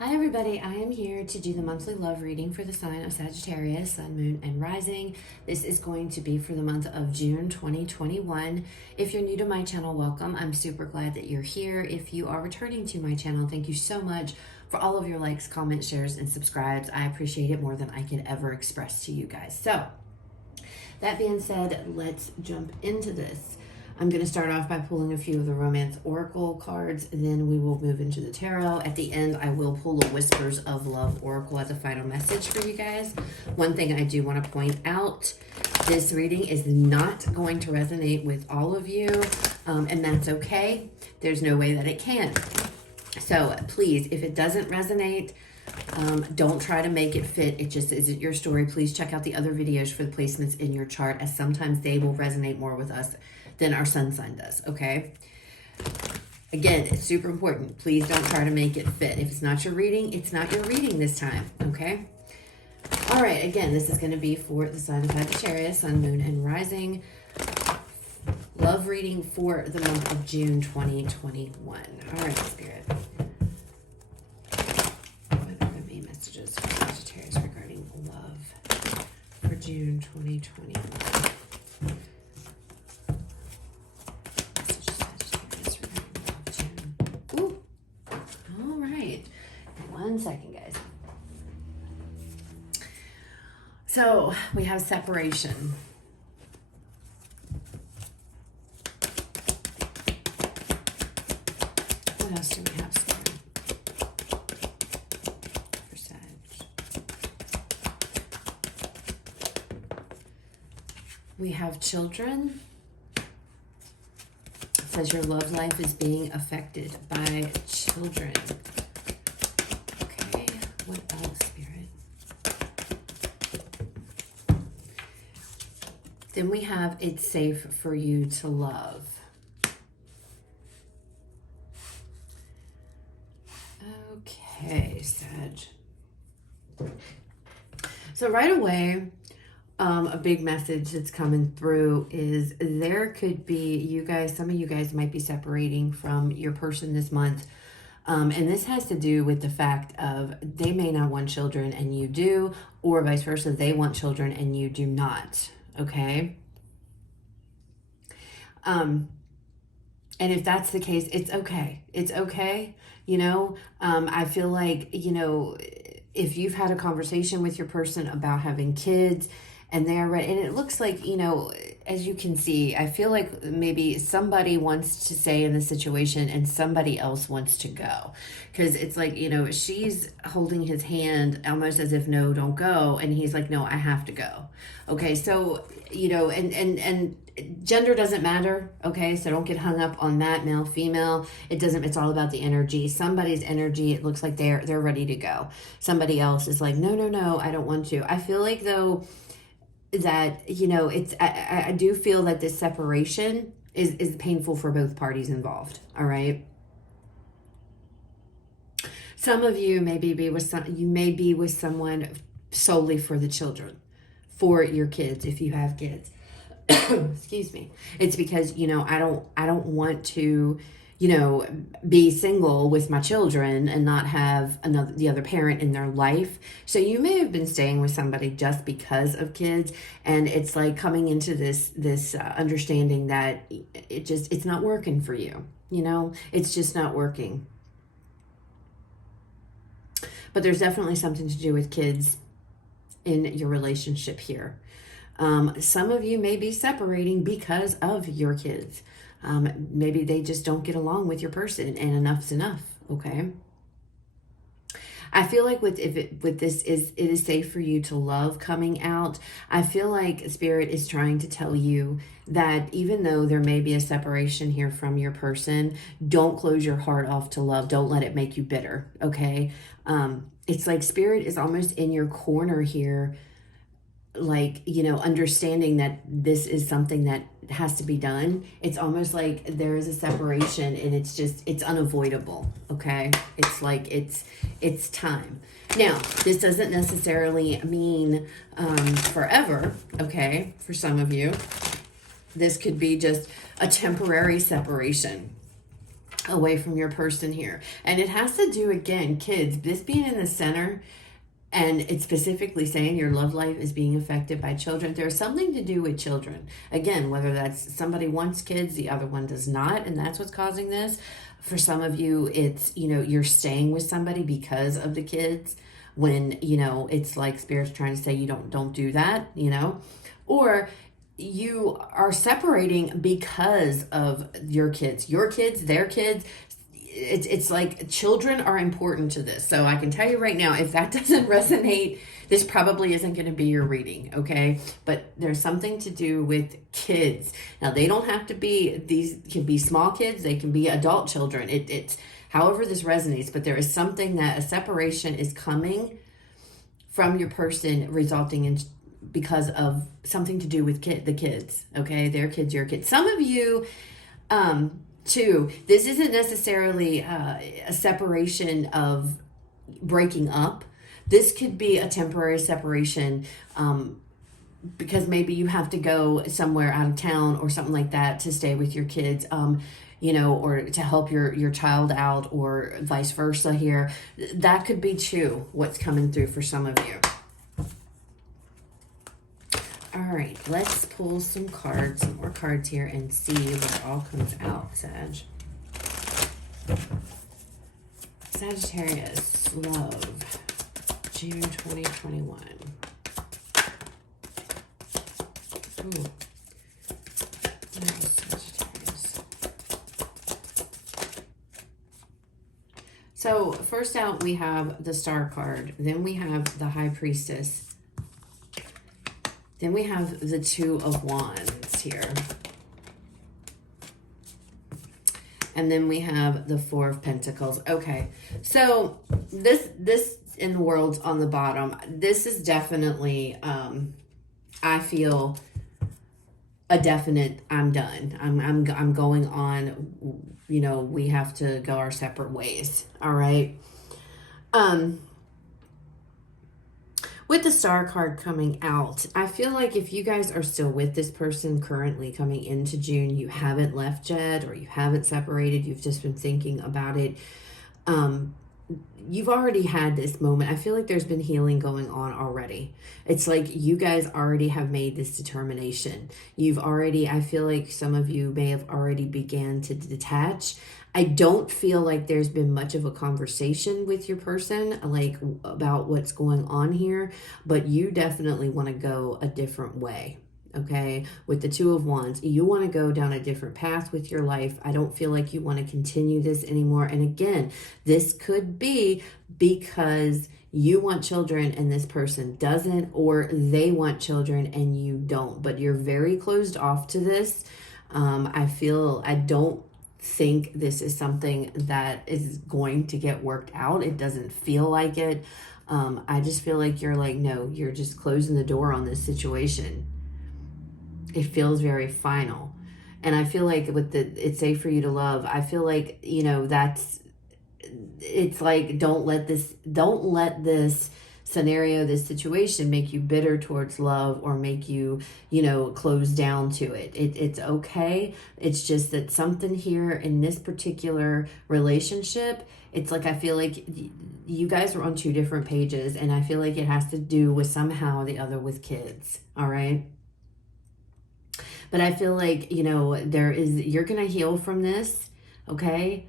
Hi everybody, I am here to do the monthly love reading for the sign of Sagittarius, Sun, Moon, and Rising. This is going to be for the month of June 2021. If you're new to my channel, welcome. I'm super glad that you're here. If you are returning to my channel, thank you so much for all of your likes, comments, shares, and subscribes. I appreciate it more than I can ever express to you guys. So, that being said, let's jump into this. I'm going to start off by pulling a few of the Romance Oracle cards, and then we will move into the Tarot. At the end, I will pull a Whispers of Love Oracle as a final message for you guys. One thing I do want to point out, this reading is not going to resonate with all of you, and that's okay. There's no way that it can. So please, if it doesn't resonate, don't try to make it fit. It just isn't your story. Please check out the other videos for the placements in your chart, as sometimes they will resonate more with us than our sun sign does, okay? Again, it's super important. Please don't try to make it fit. If it's not your reading, it's not your reading this time, okay? All right, again, this is going to be for the sign of Sagittarius, Sun, Moon, and Rising. Love reading for the month of June 2021. All right, Spirit. What are the main messages for Sagittarius regarding love for June 2021? One second, guys. So we have separation. What else do we have for Sag? We have children. It says your love life is being affected by children. What else, Spirit? Then we have it's safe for you to love. Okay, Sag. So right away, a big message that's coming through is there could be you guys, some of you guys might be separating from your person this month. And this has to do with the fact of they may not want children and you do, or vice versa, they want children and you do not, okay? And if that's the case, it's okay. It's okay, you know? I feel like, you know, if you've had a conversation with your person about having kids and they're ready, and it looks like, you know, as you can see, I feel like maybe somebody wants to stay in the situation and somebody else wants to go. Because it's like, you know, she's holding his hand almost as if, no, don't go. And he's like, no, I have to go. Okay, so, you know, and gender doesn't matter. Okay, so don't get hung up on that, male, female. It doesn't, it's all about the energy. Somebody's energy, it looks like they're ready to go. Somebody else is like, no, I don't want to. I feel like, though, that, you know, it's I do feel that this separation is painful for both parties involved. All right, some of you may be with someone solely for the children, for your kids, if you have kids. Excuse me. It's because, you know, I don't want to, you know, be single with my children and not have the other parent in their life. So you may have been staying with somebody just because of kids, and it's like coming into this understanding that it's not working for you. You know, it's just not working. But there's definitely something to do with kids in your relationship here. Some of you may be separating because of your kids. Maybe they just don't get along with your person, and enough's enough, okay? I feel like with this it is safe for you to love coming out. I feel like Spirit is trying to tell you that even though there may be a separation here from your person, don't close your heart off to love. Don't let it make you bitter, okay? It's like Spirit is almost in your corner here, like, you know, understanding that this is something that has to be done. It's almost like there is a separation and it's unavoidable, okay? It's like it's time. Now, this doesn't necessarily mean forever, okay? For some of you, this could be just a temporary separation. away from your person here. And it has to do, again, kids, this being in the center, and it's specifically saying your love life is being affected by children. There's something to do with children. Again, whether that's somebody wants kids, the other one does not, and that's what's causing this. For some of you, it's, you're staying with somebody because of the kids, when, it's like Spirit's trying to say you don't do that, or you are separating because of your kids, their kids. It's like children are important to this. So I can tell you right now, if that doesn't resonate, this probably isn't going to be your reading, okay? But there's something to do with kids. Now, they don't have to be, these can be small kids, they can be adult children. It's however this resonates, but there is something that a separation is coming from your person, resulting in, because of something to do with the kids, okay? Their kids, your kids. Some of you, too, this isn't necessarily a separation of breaking up. This could be a temporary separation, because maybe you have to go somewhere out of town or something like that to stay with your kids, or to help your child out, or vice versa here. That could be too what's coming through for some of you. All right, let's pull some more cards here, and see what all comes out, Sag. Sagittarius, love, June 2021. Ooh. Nice, Sagittarius. So first out, we have the Star card. Then we have the High Priestess. Then we have the Two of Wands here. And then we have the Four of Pentacles. Okay, so this in the world's on the bottom. This is definitely, I feel, a definite, I'm done. I'm going on, we have to go our separate ways. All right. With the Star card coming out, I feel like if you guys are still with this person currently coming into June, you haven't left yet, or you haven't separated, you've just been thinking about it. You've already had this moment. I feel like there's been healing going on already. It's like you guys already have made this determination. I feel like some of you may have already began to detach. I don't feel like there's been much of a conversation with your person, like about what's going on here, but you definitely want to go a different way. Okay, with the Two of Wands, you want to go down a different path with your life. I don't feel like you want to continue this anymore. And again, this could be because you want children and this person doesn't, or they want children and you don't, but you're very closed off to this. I don't think this is something that is going to get worked out. It doesn't feel like it. I just feel like you're like, no, you're just closing the door on this situation. It feels very final. And I feel like with it's safe for you to love, I feel like, it's like, don't let this scenario, this situation make you bitter towards love, or make you, close down to it. It's okay. It's just that something here in this particular relationship, it's like, I feel like you guys are on two different pages, and I feel like it has to do with somehow or the other with kids. All right. But I feel like, you're going to heal from this. Okay.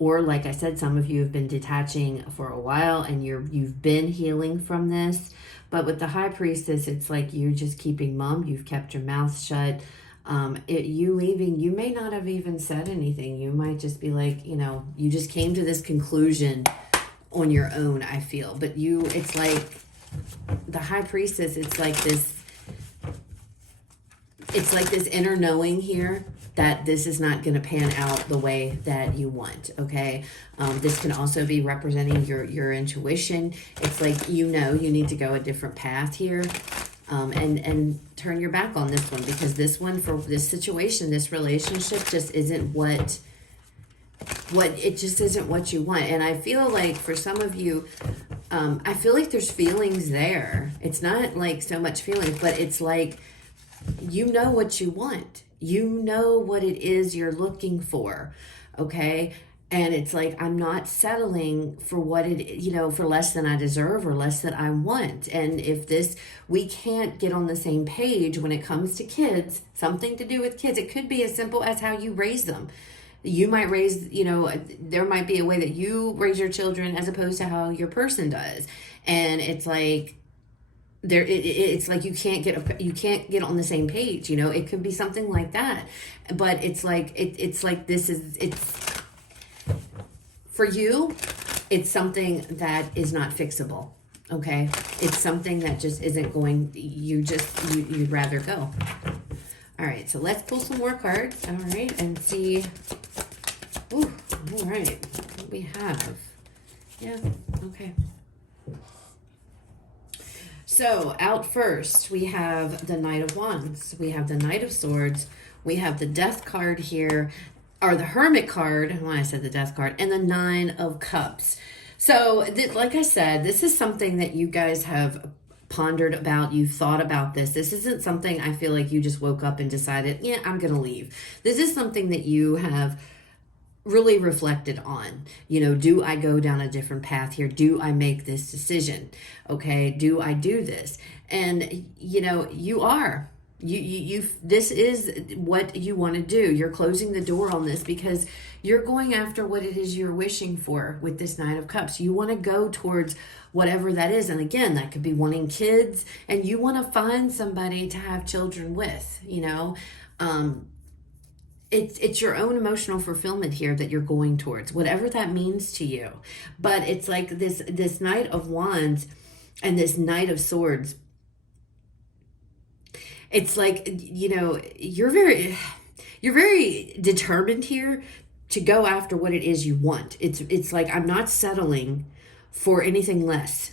Or like I said, some of you have been detaching for a while and you've been healing from this. But with the High Priestess, it's like you're just keeping mum. You've kept your mouth shut. You leaving, you may not have even said anything. You might just be like, you just came to this conclusion on your own, I feel. But it's like the High Priestess, it's like this inner knowing here that this is not going to pan out the way that you want, okay? This can also be representing your intuition. It's like, you need to go a different path here, and turn your back on this one, because this one, for this situation, this relationship just isn't what it just isn't what you want. And I feel like for some of you, I feel like there's feelings there. It's not like so much feelings, but it's like, you know what you want. You know what it is you're looking for, okay? And it's like, I'm not settling for what for less than I deserve or less than I want. And if we can't get on the same page when it comes to kids, something to do with kids, it could be as simple as how you raise them. You might raise, there might be a way that you raise your children as opposed to how your person does. And it's like, it's like you can't get on the same page. It could be something like that. But it's like, it's like, it's for you, it's something that is not fixable, okay? It's something that just isn't going, you'd rather go. All right, so let's pull some more cards, all right, and see. Ooh, all right, what we have. Yeah, okay. So out first, we have the Knight of Wands. We have the Knight of Swords. We have the Death card here, or the Hermit card, when I said the Death card, and the Nine of Cups. So, like I said, this is something that you guys have pondered about. You've thought about this. This isn't something I feel like you just woke up and decided, yeah, I'm going to leave. This is something that you have really reflected on. Do I go down a different path here? Do I make this decision? Okay, do I do this? And, you are. This is what you want to do. You're closing the door on this because you're going after what it is you're wishing for with this Nine of Cups. You want to go towards whatever that is. And again, that could be wanting kids, and you want to find somebody to have children with, it's your own emotional fulfillment here that you're going towards, whatever that means to you. But it's like this Knight of Wands and this Knight of Swords. It's like, you're very determined here to go after what it is you want. It's like, I'm not settling for anything less.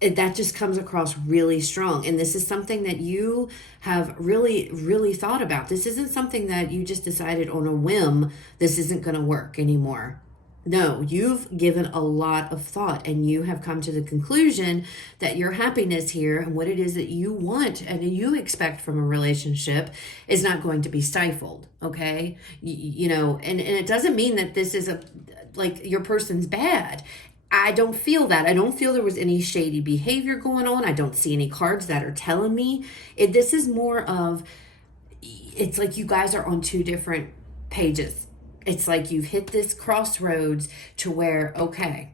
That just comes across really strong. And this is something that you have really, really thought about. This isn't something that you just decided on a whim, this isn't going to work anymore. No, you've given a lot of thought, and you have come to the conclusion that your happiness here and what it is that you want and you expect from a relationship is not going to be stifled, okay? And it doesn't mean that this is like your person's bad. I don't feel that. I don't feel there was any shady behavior going on. I don't see any cards that are telling me. This is more of, it's like you guys are on two different pages. It's like you've hit this crossroads to where, okay,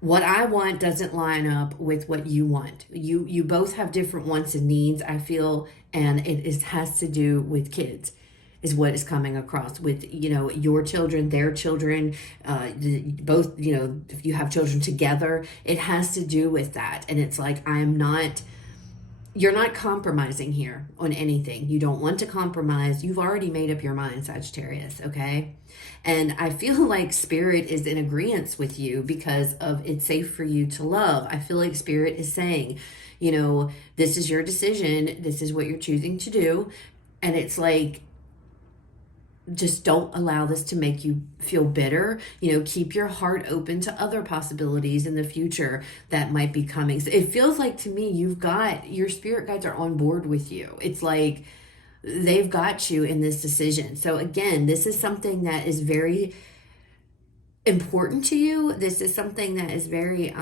what I want doesn't line up with what you want. You both have different wants and needs, I feel, and it has to do with kids is what is coming across with, your children, their children, both, if you have children together, it has to do with that. And it's like, you're not compromising here on anything. You don't want to compromise. You've already made up your mind, Sagittarius, okay? And I feel like Spirit is in agreement with you because of it's safe for you to love. I feel like Spirit is saying, this is your decision. This is what you're choosing to do. And it's like, just don't allow this to make you feel bitter. Keep your heart open to other possibilities in the future that might be coming. So it feels like to me, your spirit guides are on board with you. It's like they've got you in this decision. So again, this is something that is very important to you. This is something that is very,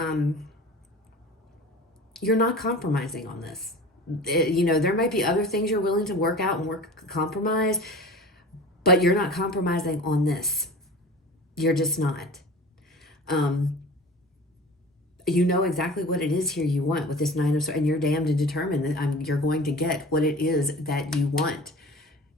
you're not compromising on this. There might be other things you're willing to work out and compromise, but you're not compromising on this. You're just not. You know exactly what it is here you want with this Nine of Swords, and you're damned to determine that you're going to get what it is that you want.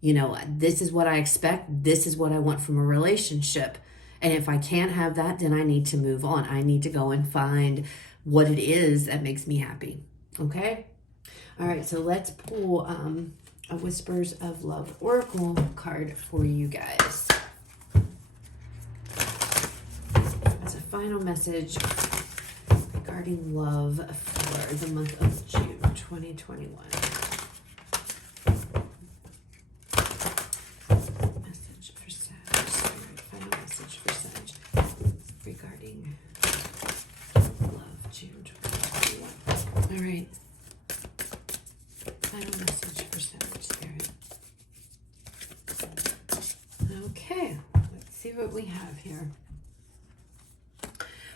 This is what I expect. This is what I want from a relationship. And if I can't have that, then I need to move on. I need to go and find what it is that makes me happy. Okay? All right, so let's pull a Whispers of Love Oracle card for you guys. As a final message regarding love for the month of June 2021. Message for Sag. Final message for Sag regarding love June 2021. All right. Final message for Sag Spirit. Okay. what we have here.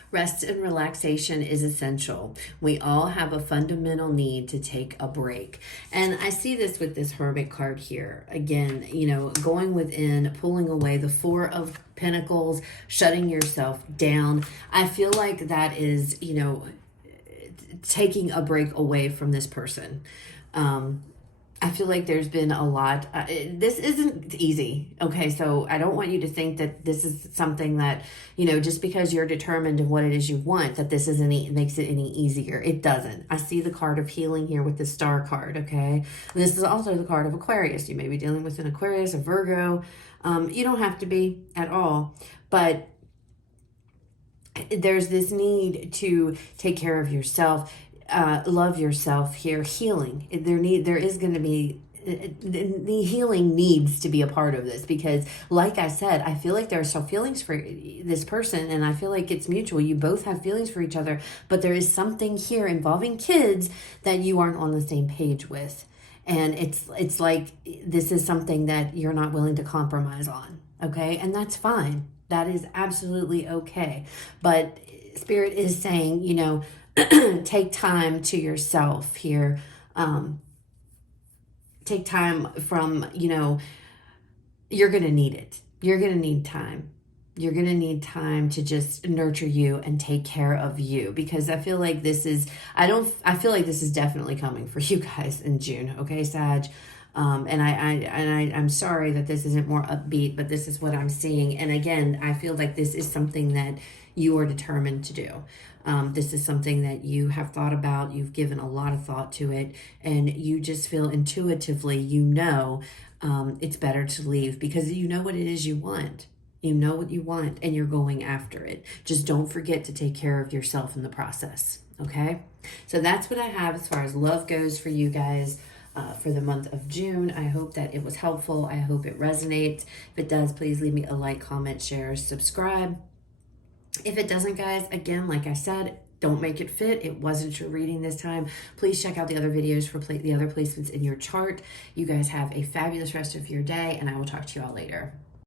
Rest and relaxation is essential. We all have a fundamental need to take a break. And I see this with this Hermit card here. Again, you know, going within, pulling away, the Four of Pentacles, shutting yourself down. I feel like that is, you know, taking a break away from this person. I feel like there's been a lot. This isn't easy. Okay, so I don't want you to think that this is something that, you know, just because you're determined in what it is you want, that this isn't makes it any easier. It doesn't. I see the card of healing here with the Star card. Okay, and this is also the card of Aquarius. You may be dealing with an Aquarius, a Virgo. You don't have to be at all, but there's this need to take care of yourself. Love yourself here, healing. There is going to be, the healing needs to be a part of this, because like I said, I feel like there are still feelings for this person, and I feel like it's mutual. You both have feelings for each other, but there is something here involving kids that you aren't on the same page with. And it's like, this is something that you're not willing to compromise on. Okay. And that's fine. That is absolutely okay. But Spirit is saying, you know, take time to yourself here. Take time from, you know, you're going to need it. You're going to need time. You're going to need time to just nurture you and take care of you, because I feel like this is, I feel like this is definitely coming for you guys in June. Okay, Sag. And I'm sorry that this isn't more upbeat, but this is what I'm seeing. And again, I feel like this is something that you are determined to do. This is something that you have thought about. You've given a lot of thought to it, and you just feel intuitively, you know, it's better to leave, because you know what it is you want. You know what you want, and you're going after it. Just don't forget to take care of yourself in the process. Okay. So that's what I have as far as love goes for you guys. For the month of June. I hope that it was helpful. I hope it resonates. If it does, please leave me a like, comment, share, subscribe. If it doesn't, guys, again, like I said, don't make it fit. It wasn't your reading this time. Please check out the other videos for the other placements in your chart. You guys have a fabulous rest of your day, and I will talk to you all later.